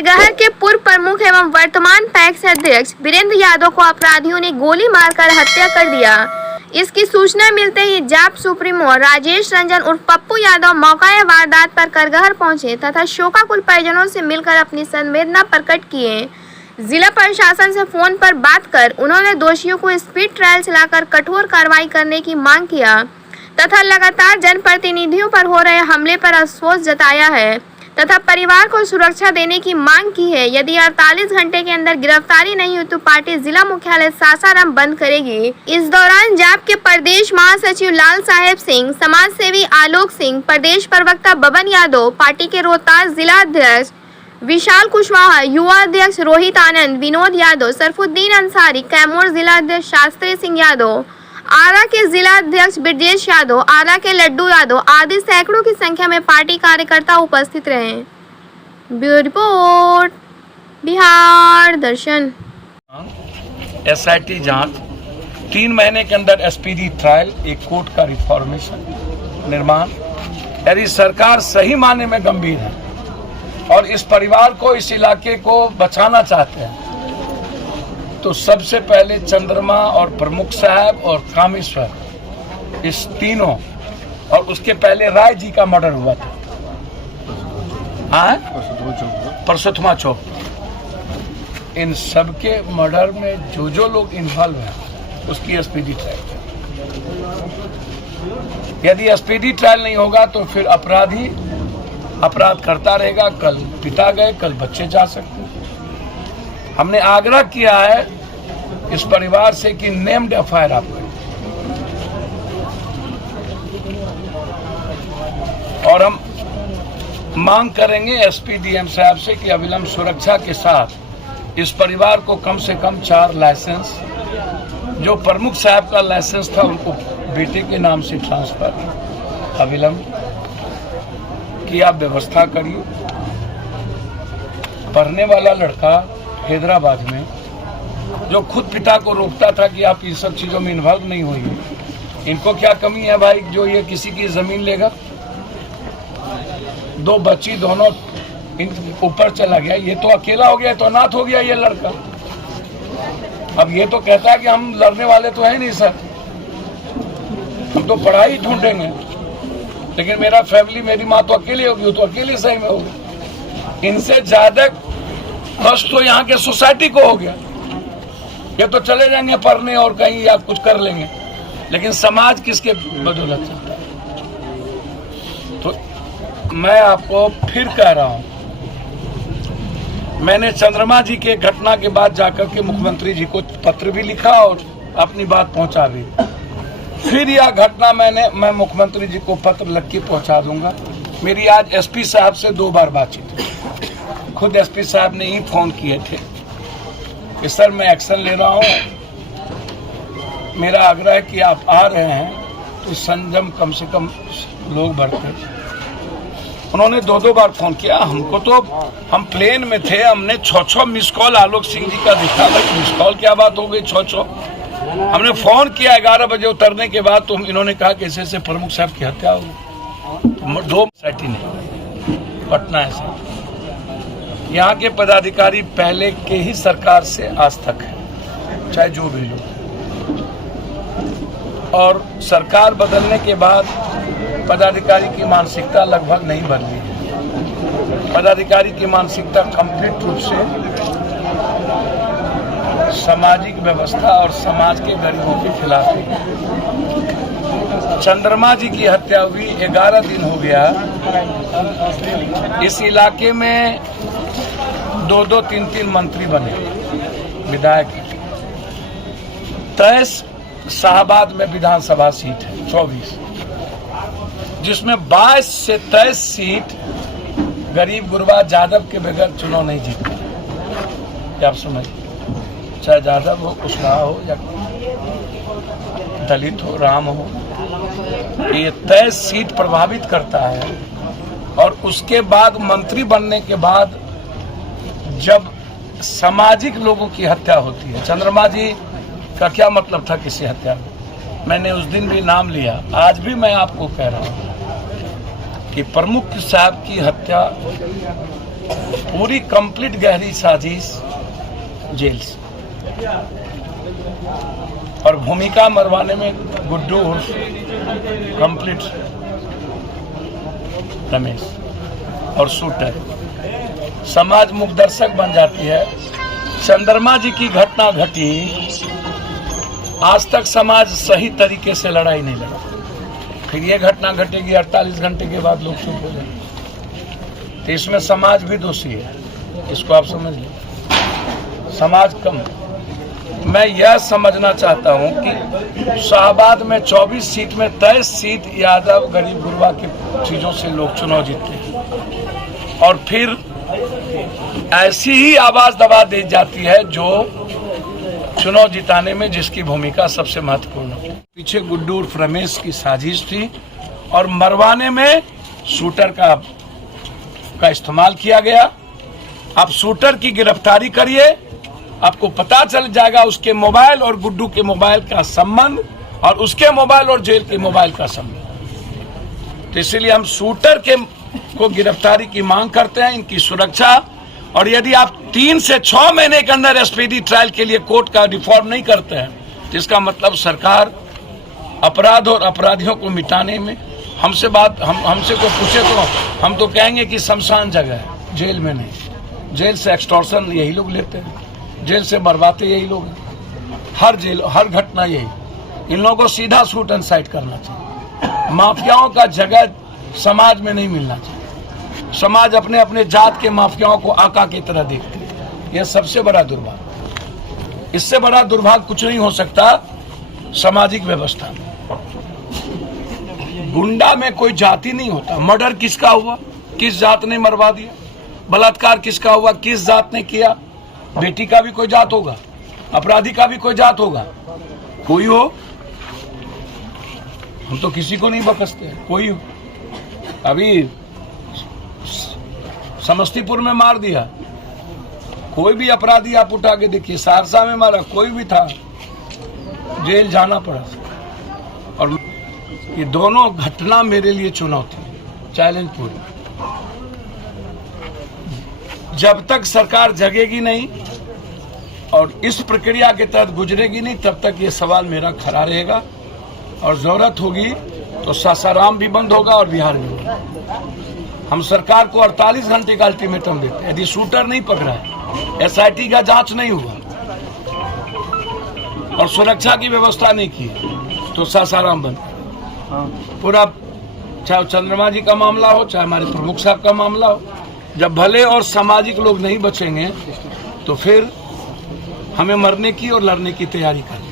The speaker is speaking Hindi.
करगहर के पूर्व प्रमुख एवं वर्तमान पैक्स अध्यक्ष वीरेंद्र यादव को अपराधियों ने गोली मारकर हत्या कर दिया। इसकी सूचना मिलते ही जाप सुप्रीमो राजेश रंजन उर्फ पप्पू यादव मौका वारदात पर करगहर पहुंचे तथा शोकाकुल परिजनों से मिलकर अपनी संवेदना प्रकट किए। जिला प्रशासन से फोन पर बात कर उन्होंने दोषियों को स्पीड ट्रायल चलाकर कठोर कार्रवाई करने की मांग किया तथा लगातार जनप्रतिनिधियों पर हो रहे हमले पर अफसोस जताया है तथा परिवार को सुरक्षा देने की मांग की है। यदि 48 घंटे के अंदर गिरफ्तारी नहीं हुई तो पार्टी जिला मुख्यालय सासाराम बंद करेगी। इस दौरान जाप के प्रदेश महासचिव लाल साहेब सिंह, समाज सेवी आलोक सिंह, प्रदेश प्रवक्ता बबन यादव, पार्टी के रोहतास जिला अध्यक्ष विशाल कुशवाहा, युवा अध्यक्ष रोहित आनंद, विनोद यादव, सरफुद्दीन अंसारी, कैमूर जिला अध्यक्ष शास्त्री सिंह यादव, आरा के जिला अध्यक्ष ब्रजेश यादव, आरा के लड्डू यादव आदि सैकड़ों की संख्या में पार्टी कार्यकर्ता उपस्थित रहे। ब्यूरो रिपोर्ट, बिहार दर्शन। एसआईटी जांच, 3 महीने के अंदर एसपीडी ट्रायल, एक कोर्ट का रिफॉर्मेशन निर्माण। यदि सरकार सही मायने में गंभीर है और इस परिवार को, इस इलाके को बचाना चाहते हैं तो सबसे पहले चंद्रमा और प्रमुख साहब और कामेश्वर, इस तीनों, और उसके पहले राय जी का मर्डर हुआ था परसोत्तमा चौक। इन सबके मर्डर में जो लोग इन्वॉल्व हैं उसकी एसपीडी ट्रायल। यदि एसपीडी ट्रायल नहीं होगा तो फिर अपराधी अपराध करता रहेगा। कल पिता गए, कल बच्चे जा सकते हैं। हमने आग्रह किया है इस परिवार से कि नेम्ड एफआईआर आप करें और हम मांग करेंगे एसपी डीएम साहब से कि अविलंब सुरक्षा के साथ इस परिवार को कम से कम 4 लाइसेंस, जो प्रमुख साहब का लाइसेंस था उनको बेटे के नाम से ट्रांसफर अविलंब की आप व्यवस्था करिए। पढ़ने वाला लड़का हैदराबाद में जो खुद पिता को रोकता था कि आप इन सब चीजों में इन्वॉल्व नहीं होइए, इनको क्या कमी है भाई जो ये किसी की जमीन लेगा। 2 बच्ची दोनों ऊपर चला गया, ये तो अकेला हो गया, तो अनाथ हो गया ये लड़का। अब ये तो कहता है कि हम लड़ने वाले तो है नहीं सर, हम तो पढ़ाई ढूंढेंगे, लेकिन मेरा फैमिली, मेरी माँ तो अकेली होगी, वो तो अकेले सही में होगी। इनसे ज्यादा कष्ट तो यहाँ के सोसाइटी को हो गया। ये तो चले जाएंगे पढ़ने और कहीं या कुछ कर लेंगे, लेकिन समाज किसके बदौलत चलता है। तो मैं आपको फिर कह रहा हूं, मैंने चंद्रमा जी के घटना के बाद जाकर के मुख्यमंत्री जी को पत्र भी लिखा और अपनी बात पहुंचा भी। फिर यह घटना मैं मुख्यमंत्री जी को पत्र लिख के पहुंचा दूंगा। मेरी आज एसपी साहब से 2 बार बातचीत हुई। खुद एसपी साहब ने ही फोन किए थे कि सर मैं एक्शन ले रहा हूं, मेरा आग्रह है कि आप आ रहे हैं तो संयम कम से कम लोग बढ़ते। उन्होंने 2 बार फोन किया हमको, तो हम प्लेन में थे, हमने 6 मिस कॉल आलोक सिंह जी का दिखा। भाई मिस कॉल क्या बात हो गई 6। हमने फोन किया 11 बजे उतरने के बाद, तो इन्होंने कहा कि ऐसे प्रमुख साहब की हत्या हो गई। 2 सोसाइटी ने पटना ऐसा, यहाँ के पदाधिकारी पहले के ही सरकार से आज तक है, चाहे जो भी लोग, और सरकार बदलने के बाद पदाधिकारी की मानसिकता लगभग नहीं बदली है। पदाधिकारी की मानसिकता कंप्लीट रूप से सामाजिक व्यवस्था और समाज के गरीबों के खिलाफ है। चंद्रमा जी की हत्या हुई 11 दिन हो गया। इस इलाके में 2-2, 3-3 मंत्री बने, विधायक। 23 शाहबाद में विधानसभा सीट है 24, जिसमें 22 से 23 सीट गरीब गुरबा यादव के बगैर चुनाव नहीं जीतते। क्या आप समझिए, चाहे यादव हो, कुशवाहा हो या दलित हो, राम हो, ये 23 सीट प्रभावित करता है। और उसके बाद मंत्री बनने के बाद जब सामाजिक लोगों की हत्या होती है, चंद्रमा जी का क्या मतलब था किसी हत्या में, मैंने उस दिन भी नाम लिया, आज भी मैं आपको कह रहा हूं कि प्रमुख साहब की हत्या पूरी कंप्लीट गहरी साजिश जेल से, और भूमिका मरवाने में गुड्डू उर्फ कंप्लीट रमेश और शूटर समाज मुख दर्शक बन जाती है। चंद्रमा जी की घटना घटी, आज तक समाज सही तरीके से लड़ाई नहीं लड़ा, फिर ये घटना घटेगी 48 घंटे के बाद लोग चुप हो जाएंगे, तो इसमें समाज भी दोषी है, इसको आप समझ लें। समाज कम, मैं यह समझना चाहता हूं कि शाहबाद में 24 सीट में 23 सीट यादव गरीब गुरबा की चीजों से लोग चुनाव जीतते हैं, और फिर ऐसी ही आवाज दबा दी जाती है जो चुनाव जिताने में जिसकी भूमिका सबसे महत्वपूर्ण है। पीछे गुड्डू उर्फ रमेश की साजिश थी, और मरवाने में शूटर का इस्तेमाल किया गया। आप शूटर की गिरफ्तारी करिए, आपको पता चल जाएगा उसके मोबाइल और गुड्डू के मोबाइल का संबंध, और उसके मोबाइल और जेल के मोबाइल का संबंध। तो इसलिए हम शूटर को गिरफ्तारी की मांग करते हैं, इनकी सुरक्षा, और यदि आप 3 से 6 महीने के अंदर स्पीडी ट्रायल के लिए कोर्ट का रिफॉर्म नहीं करते हैं, तो इसका मतलब सरकार अपराध और अपराधियों को मिटाने में हमसे कोई पूछे तो हम तो कहेंगे कि शमशान जगह है, जेल में नहीं। जेल से एक्सटॉर्शन यही लोग लेते हैं, जेल से मरवाते यही लोग हैं, हर घटना यही। इन लोगों को सीधा शूट एंड साइट करना चाहिए। माफियाओं का जगह समाज में नहीं मिलना चाहिए। समाज अपने अपने जात के माफियाओं को आका की तरह देखते हैं, यह सबसे बड़ा दुर्भाग्य। इससे बड़ा दुर्भाग्य कुछ नहीं हो सकता सामाजिक व्यवस्था में। गुंडा में कोई जाति नहीं होता। मर्डर किसका हुआ, किस जात ने मरवा दिया? बलात्कार किसका हुआ, किस जात ने किया? बेटी का भी कोई जात होगा, अपराधी का भी कोई जात होगा, कोई हो। हम तो किसी को नहीं बकसते, कोई हो। अभी समस्तीपुर में मार दिया, कोई भी अपराधी आप उठा के देखिए, सहरसा में मारा, कोई भी था, जेल जाना पड़ा। और ये दोनों घटना मेरे लिए चुनौती, चैलेंज पूरी। जब तक सरकार जगेगी नहीं और इस प्रक्रिया के तहत गुजरेगी नहीं, तब तक ये सवाल मेरा खड़ा रहेगा। और जरूरत होगी तो सासाराम भी बंद होगा और बिहार भी होगा। हम सरकार को 48 घंटे का अल्टीमेटम देते हैं। यदि शूटर नहीं पकड़ा है, SIT का जांच नहीं हुआ और सुरक्षा की व्यवस्था नहीं की, तो सासाराम बंद। पूरा, चाहे चंद्रमा जी का मामला हो, चाहे हमारे प्रमुख साहब का मामला हो, जब भले और सामाजिक लोग नहीं बचेंगे तो फिर हमें मरने की और लड़ने की तैयारी करनी।